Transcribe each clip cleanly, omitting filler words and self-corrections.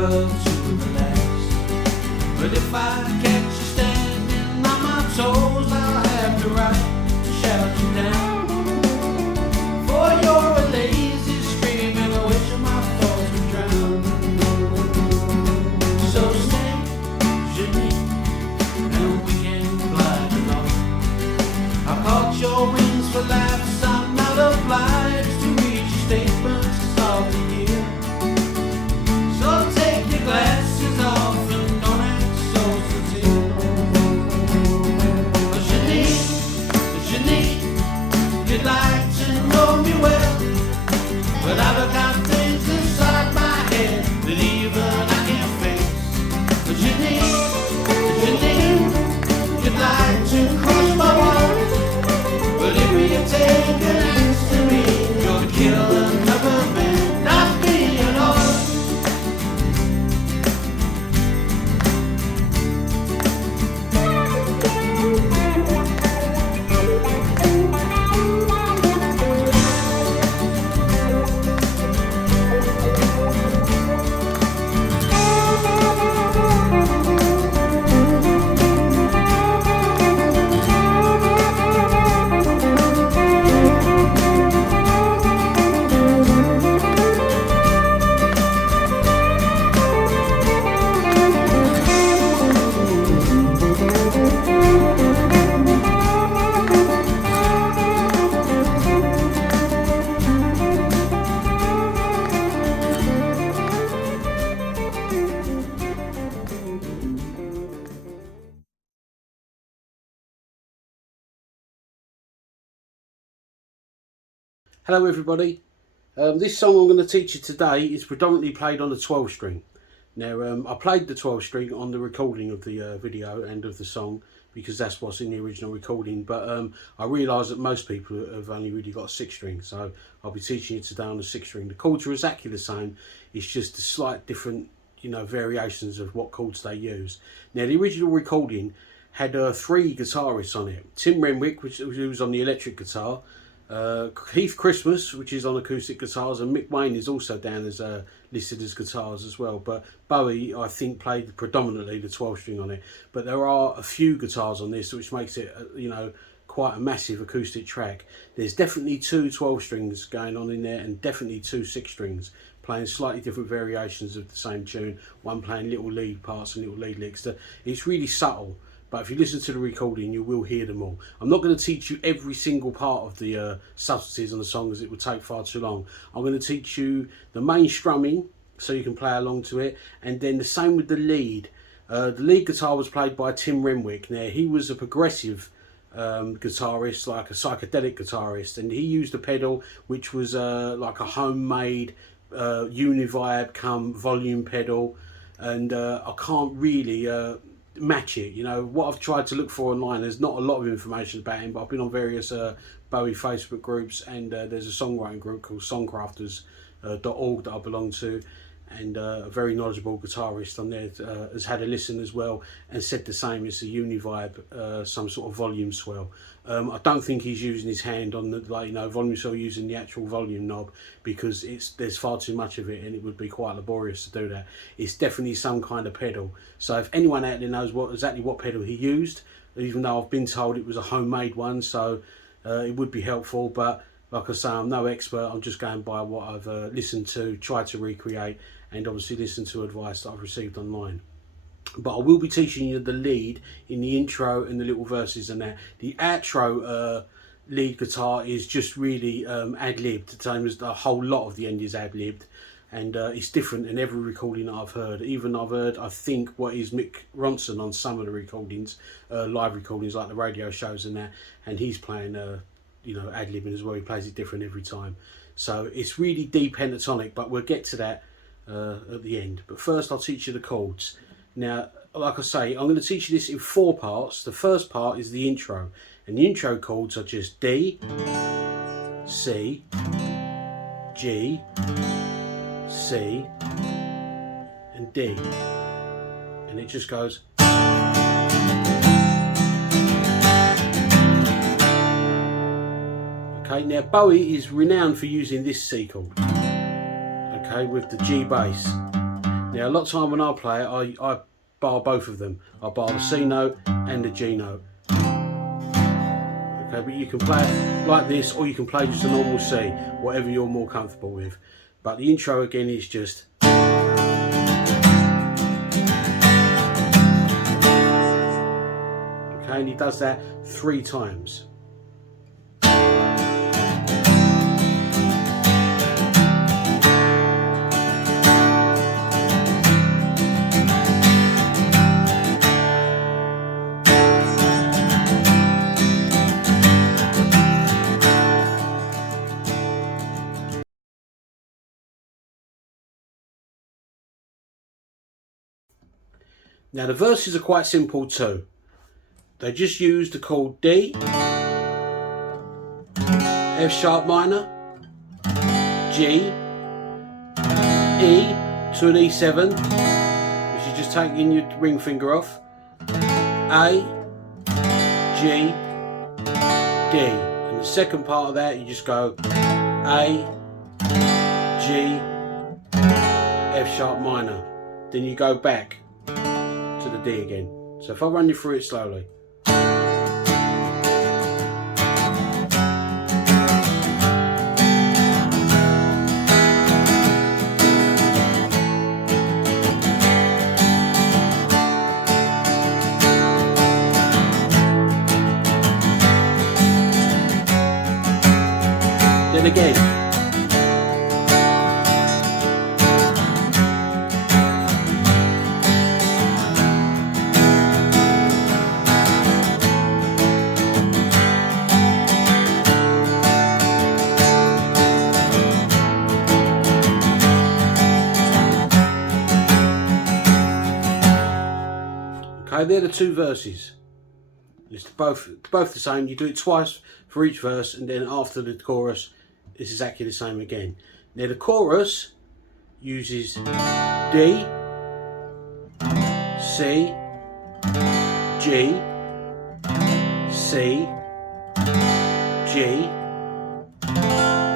never to relax. But if I catch you standing on my toes, I'll have the right to shout you down. For you're a lazy stream in which my thoughts would drown. So stay, Janine, and we can glide along. I caught your wings for life, so I'm not obliged to read your statements of the year. So take your glasses off and don't act so sincere. But Janine, you'd like to know me well, but I've got things inside my head that even I can't face. But Janine, you'd like to cross my walls, but if you take an axe to me, you'll kill another man, not me at all. Hello everybody, this song I'm going to teach you today is predominantly played on the 12 string. Now I played the 12 string on the recording of the video and of the song because that's what's in the original recording, but I realise that most people have only really got a 6 string, so I'll be teaching you today on the 6 string. The chords are exactly the same, it's just a slight different variations of what chords they use. Now the original recording had 3 guitarists on it. Tim Renwick, who was on the electric guitar, Keith Christmas, which is on acoustic guitars, and Mick Wayne is also down as listed as guitars as well, but Bowie I think played predominantly the 12 string on it. But there are a few guitars on this, which makes it quite a massive acoustic track. There's definitely 2 12 strings going on in there and definitely 2 6 strings playing slightly different variations of the same tune, one playing little lead parts and little lead licks. It's really subtle, but if you listen to the recording you will hear them all. I'm not going to teach you every single part of the subtleties on the song as it would take far too long. I'm going to teach you the main strumming so you can play along to it, and then the same with the lead. The lead guitar was played by Tim Renwick. Now he was a progressive guitarist, like a psychedelic guitarist, and he used a pedal which was like a homemade univibe come volume pedal, and I can't really match it. What I've tried to look for online, there's not a lot of information about him, but I've been on various Bowie Facebook groups, and there's a songwriting group called songcrafters.org that I belong to, and a very knowledgeable guitarist on there has had a listen as well and said the same. It's a univibe, some sort of volume swell. I don't think he's using his hand on the volume swell using the actual volume knob, because there's far too much of it and it would be quite laborious to do that. It's definitely some kind of pedal. So if anyone out there knows exactly what pedal he used, even though I've been told it was a homemade one, so it would be helpful. But like I say, I'm no expert, I'm just going by what I've listened to, tried to recreate, and obviously listened to advice that I've received online. But I will be teaching you the lead in the intro and the little verses and that. The outro lead guitar is just really ad-libbed, the same as the whole lot of the end is ad-libbed, and it's different in every recording that I've heard. Even I've heard, I think, what is Mick Ronson on some of the recordings, live recordings like the radio shows and that, and he's playing ad-libbing as well. He plays it different every time, so it's really deep pentatonic, but we'll get to that at the end. But first I'll teach you the chords. Now, like I say, I'm going to teach you this in 4 parts. The first part is the intro, and the intro chords are just D, C, G, C, and D, and it just goes. Okay, now Bowie is renowned for using this C chord, okay, with the G bass. Now a lot of time when I play it, I bar both of them. I bar the C note and the G note. Okay, but you can play it like this, or you can play just a normal C, whatever you're more comfortable with. But the intro again is just. Okay, and he does that 3 times. Now the verses are quite simple too. They just use the chord D, F sharp minor, G, E to an E7, which is just taking your ring finger off, A, G, D. And the second part of that you just go A, G, F sharp minor. Then you go back to the D again. So if I run you through it slowly. Then again. Okay, they're the 2 verses. It's both the same. You do it twice for each verse, and then after the chorus, it's exactly the same again. Now the chorus uses D, C, G, C, G,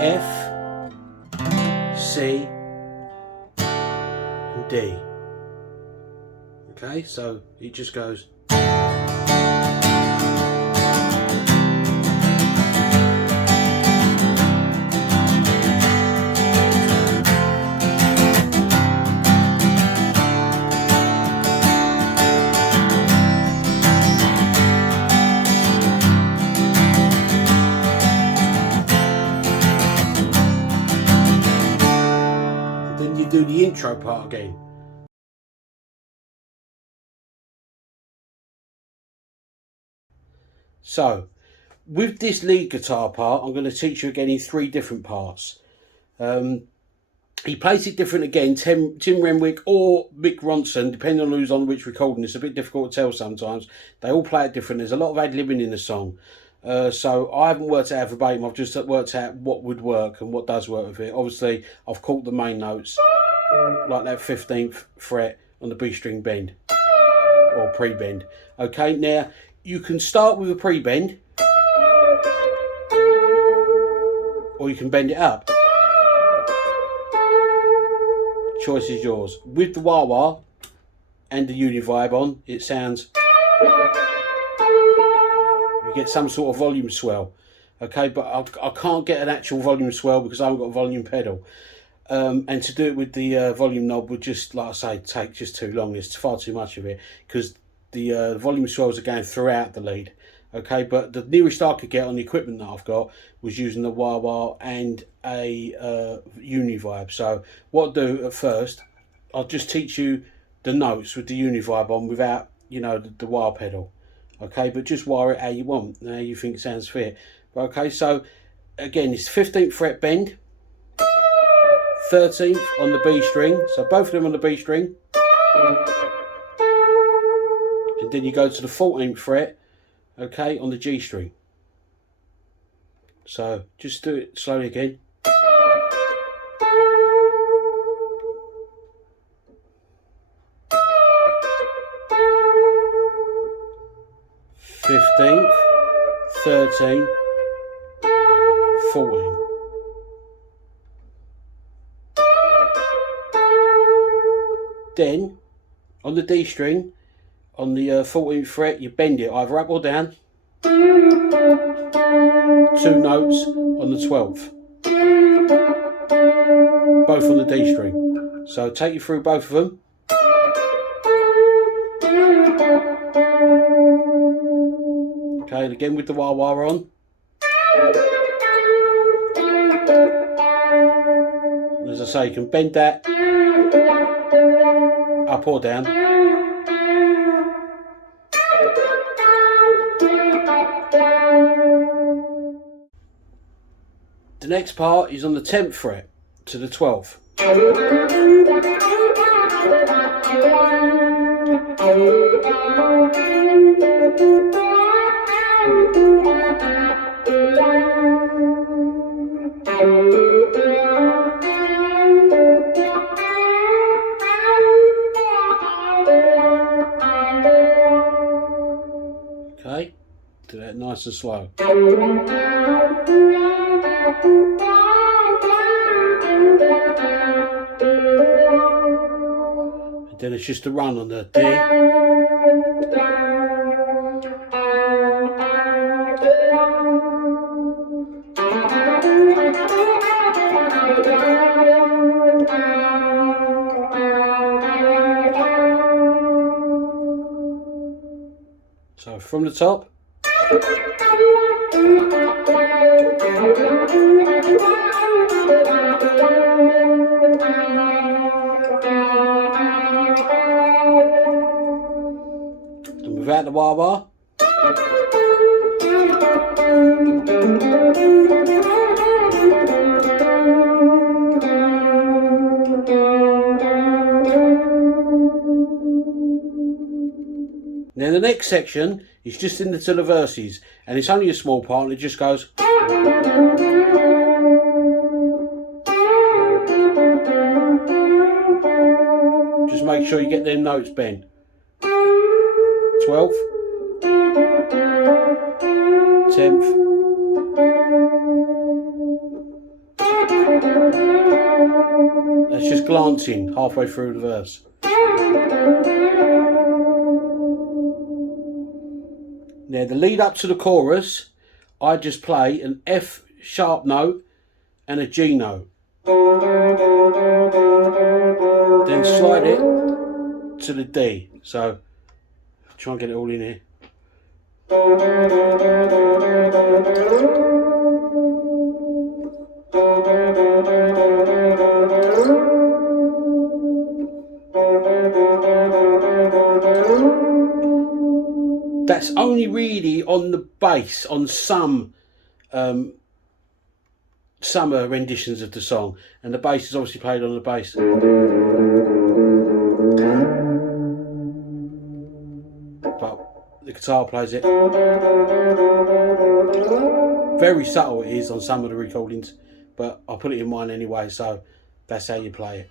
F, C, and D. Okay, so it just goes. Then you do the intro part again. So, with this lead guitar part, I'm going to teach you again in 3 different parts. He plays it different again, Tim Renwick or Mick Ronson, depending on who's on which recording. It's a bit difficult to tell sometimes. They all play it different. There's a lot of ad-libbing in the song. So I haven't worked it out verbatim, I've just worked out what would work and what does work with it. Obviously, I've caught the main notes, like that 15th fret on the B string bend, or pre-bend. Okay, now, you can start with a pre-bend, or you can bend it up. Choice is yours. With the wah-wah and the uni-vibe on, it sounds, you get some sort of volume swell. Okay, but I can't get an actual volume swell because I haven't got a volume pedal. And to do it with the volume knob would just, like I say, take just too long. It's far too much of it, because the volume swells are going throughout the lead. Okay, but the nearest I could get on the equipment that I've got was using the wah-wah and a uni-vibe. So what I'll do at first, I'll just teach you the notes with the uni-vibe on without, you know, the wah pedal. Okay, but just wire it how you want, how you think sounds fit. Okay, so again, it's 15th fret bend, 13th on the B string, so both of them on the B string, and then you go to the 14th fret, okay, on the G string. So just do it slowly again. Fifteen, 13, 14. Then on the D string, on the 14th fret, you bend it either up or down. 2 notes on the 12th, both on the D string. So take you through both of them. Okay, and again with the wah wah on. As I say, you can bend that up or down. The next part is on the 10th fret to the 12th. Okay, do that nice and slow. And then it's just a run on the D. So from the top. And without the wah wah. Now the next section is just into the verses, and it's only a small part, and it just goes. Just make sure you get them notes bent. 12th, 10th, that's just glancing halfway through the verse. Now the lead up to the chorus, I just play an F sharp note and a G note. Then slide it to the D. So try and get it all in here. That's only really on the bass on some renditions of the song, and the bass is obviously played on the bass. But the guitar plays it. Very subtle it is on some of the recordings, but I'll put it in mine anyway, so that's how you play it.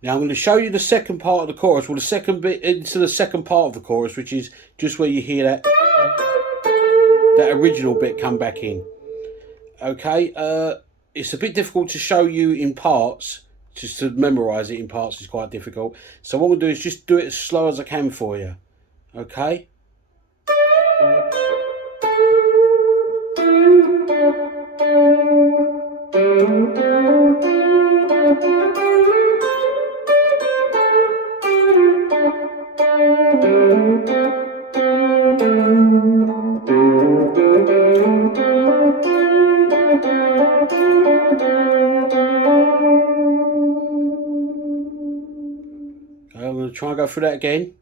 Now I'm going to show you the second part of the chorus, well the second bit into the second part of the chorus, which is just where you hear that original bit come back in. Okay, it's a bit difficult to show you in parts, just to memorise it in parts is quite difficult. So what I'm going to do is just do it as slow as I can for you. Okay. I'm going to try and go through that again.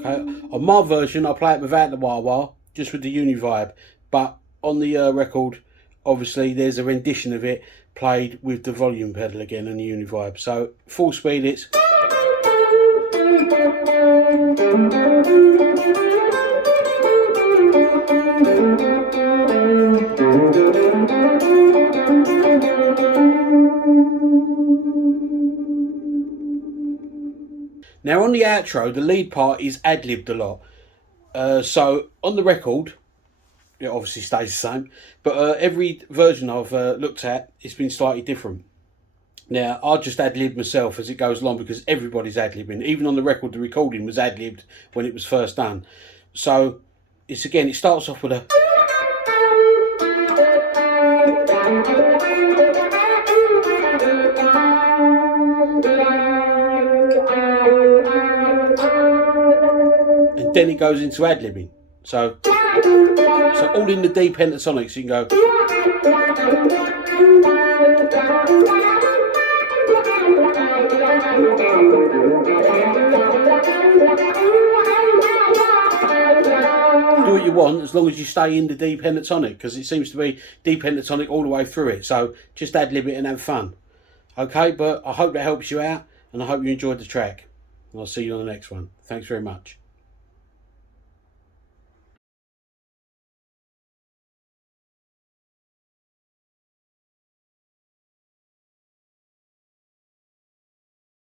Okay, on my version I play it without the wah wah, just with the uni vibe, but on the record obviously there's a rendition of it played with the volume pedal again and the uni vibe. So full speed it's Now on the outro, the lead part is ad-libbed a lot. So on the record, it obviously stays the same, but every version I've looked at, it's been slightly different. Now, I just ad-lib myself as it goes along because everybody's ad-libbing. Even on the record, the recording was ad-libbed when it was first done. So, it starts off with a... and then it goes into ad-libbing. So all in the D pentatonic, so you can go... do what you want as long as you stay in the D pentatonic, because it seems to be D pentatonic all the way through it. So just ad-lib it and have fun. Okay, but I hope that helps you out, and I hope you enjoyed the track. And I'll see you on the next one. Thanks very much.